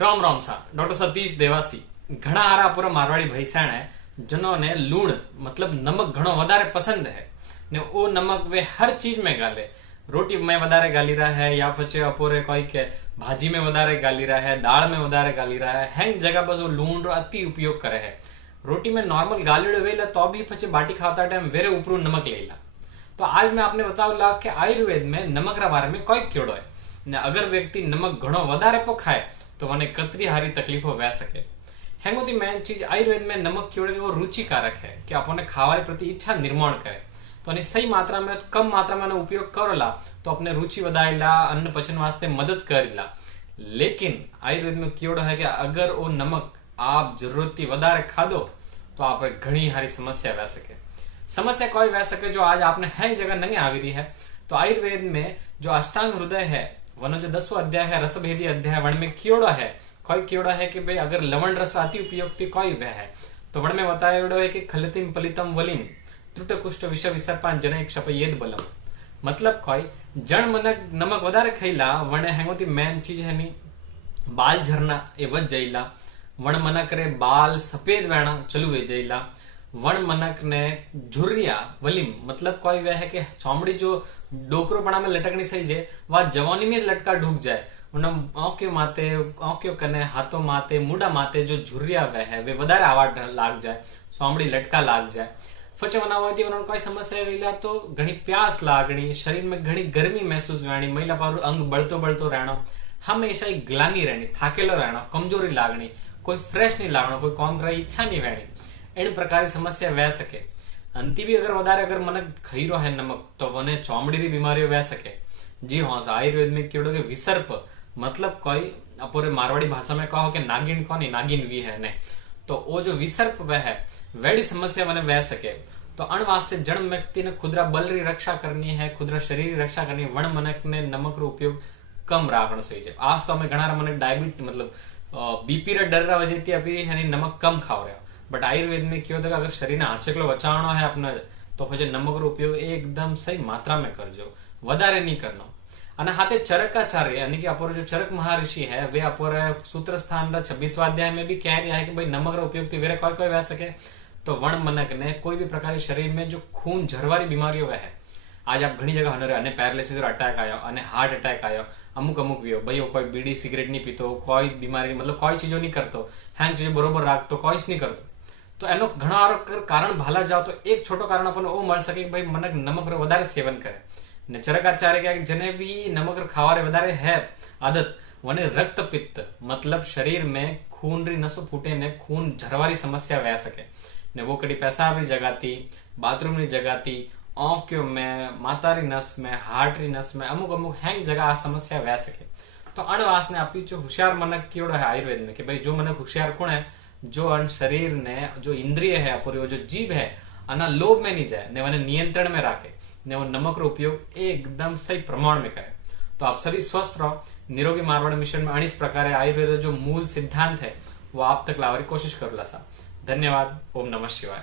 राम राम सा डॉक्टर सतीश देवासी घणा हारा पूरा मारवाड़ी भैसाण है जिन्होंने लूण मतलब नमक घणो वधारे पसंद है ने वो नमक वे हर चीज में गाले। रोटी में वधारे गाली रहा है या फिर अपोरे कोई के भाजी में वधारे गाली रहा है, दाल में वधारे गाली रहा है, हैंग जगह बस वो लूण रो अति उपयोग करे है। रोटी में नॉर्मल गालीड़ो वेला तो भी पछे बाटी खाता टाइम वेरे ऊपरू नमक लेला। तो आज मैं आपने बतावला कि आयुर्वेद में नमक रा बारे में कोई क्योड़ो है ने अगर व्यक्ति नमक घणो वधारे पो खाए तो वने कतरी हारी तकलीफों वह सके। हेंगोती मेन चीज आयुर्वेद में नमक क्योड़े वो रुचिकारक है कि अपने खावारे प्रति इच्छा निर्माण करे। तो सही मात्रा में कम मात्रा में उपयोग करोला तो अपने रुचि वधायला अन्न पचन वास्ते मदद करेला। लेकिन आयुर्वेद में क्योड़ो है कि अगर वो नमक आप जरूरत वधारे खादो तो आप घणी हारी समस्या वह सके। समस्या कोई वह सके जो आज आपने हर जगह नहीं आवी रही है। तो आयुर्वेद में जो अष्टांग हृदय है वन जो 10वां अध्याय है रसभेदी अध्याय वन में क्योड़ा है कोई क्योड़ा है कि भाई अगर लवण रस अति उपयोक्ति कोई वह है तो वन में बताया है कि खलितिम पलितम वलिम त्रुट कुष्ठ विष विसर्पान जन क्षपयेद बलम। मतलब कोई जन मनक नमक वधारे खैला वने हेंगोती मेन चीज है नी बाल झरना ए वज जईला। वण मनक रे बाल सफेद वेणा चलू वे जईला। वण मनक ने झुर्रिया वलिम मतलब कोई वह है कि चौमड़ी जो डोकरो पड़ा में लटकनी सही जे वह जवानी में लटका ढूक जाए उन आंखों माते आंखों कने हाथों माते मुंडा माते जो झुर्रिया वह है वे वधारे आवाज लाग जाए चौमड़ी लटका लाग जाए। फच बनावती उन्होंने कोई समस्या वेला तो घणी प्यास लागणी शरीर में घणी गर्मी महसूस रहनी महिला पारू अंग बळतो बळतो रहना हमेशा ही ग्लानी रहनी थाकेलो रहना कमजोरी लागनी कोई फ्रेश नहीं लागना कोई काम करे इच्छा नहीं रहनी इन प्रकार की समस्या वह सके। अंति भी अगर वधारे अगर मन खईरो है नमक तो वने चौमड़ी री बीमारियों वह सके। जी हाँ आयुर्वेद में क्यों के विसर्प मतलब कोई अपोरे मारवाड़ी भाषा में कहो कि नागिन कौन नागिन भी है ने तो वो जो विसर्प वह है वैडी समस्या वने वह सके। तो अण वास्ते जन व्यक्ति ने खुदरा बल री रक्षा करनी है खुदरा शरीर री रक्षा करनी वण मनक ने नमक रो उपयोग कम राखण सही। आज तो हमें घना मनक डायबिटीज मतलब बीपी रे डर वजह थी अभी है नमक कम खाव रहा। बट आयुर्वेद में क्यों अगर शरीर ने हाचकलो बचावनो है अपने तो फिर नमक रो उपयोग एकदम सही मात्रा में करजो वधारे नहीं करनो। अने हाथे चरकाचार्य यानी कि अपोरे जो चरक महर्षि है वे अपोरे सूत्र स्थान 26वां अध्याय में भी कह रहा है कि भाई नमक रो उपयोग वेरे कोई कोई वह सके। तो वण मनक ने कोई भी प्रकार शरीर में जो खून झरवारी बीमारियों वह है आज आप घनी जगह हनरे अने पैरालिसिस रो अटैक आयो अने हार्ट अटैक आयो अमुक अमुक वियो भाई कोई बीड़ी सिगरेट नहीं पीतो कोई बीमारी मतलब कोई चीजों नहीं करतो हैंग चीजों बरोबर राखतो कोई नहीं करतो तो एनो घणा कारण भाला जाओ तो एक छोटो कारण अपन वो मळ सके भाई मनक नमक रो वधारे सेवन करे ने चरकाचार्य क्या जने भी नमक रो खावारे वधारे है आदत वने रक्त पित्त मतलब शरीर में खून री नसों फूटे ने खून झरवारी समस्या वह सके ने वो कड़ी पेशाब री जगाती बाथरूम री जगाती आंखों में माता री नस में हार्ट री नस में अमुक अमुक हैंग जगह आ समस्या वह सके। तो अणवास ने आपी जो होशियार मनक क्योड़ा है आयुर्वेद में कि भाई जो मनक होशियार कौन है जो अन्न शरीर ने जो इंद्रिय है पूरी जो जीव है अना लोभ में नहीं जाए ने वने नियंत्रण में रखे ने वो नमक रो उपयोग एकदम सही प्रमाण में करे। तो आप सभी स्वस्थ रहो निरोगी मारवाड़ मिशन में इस प्रकार आयुर्वेद जो मूल सिद्धांत है वो आप तक लाने की कोशिश करूला सा। धन्यवाद। ओम नमः शिवाय।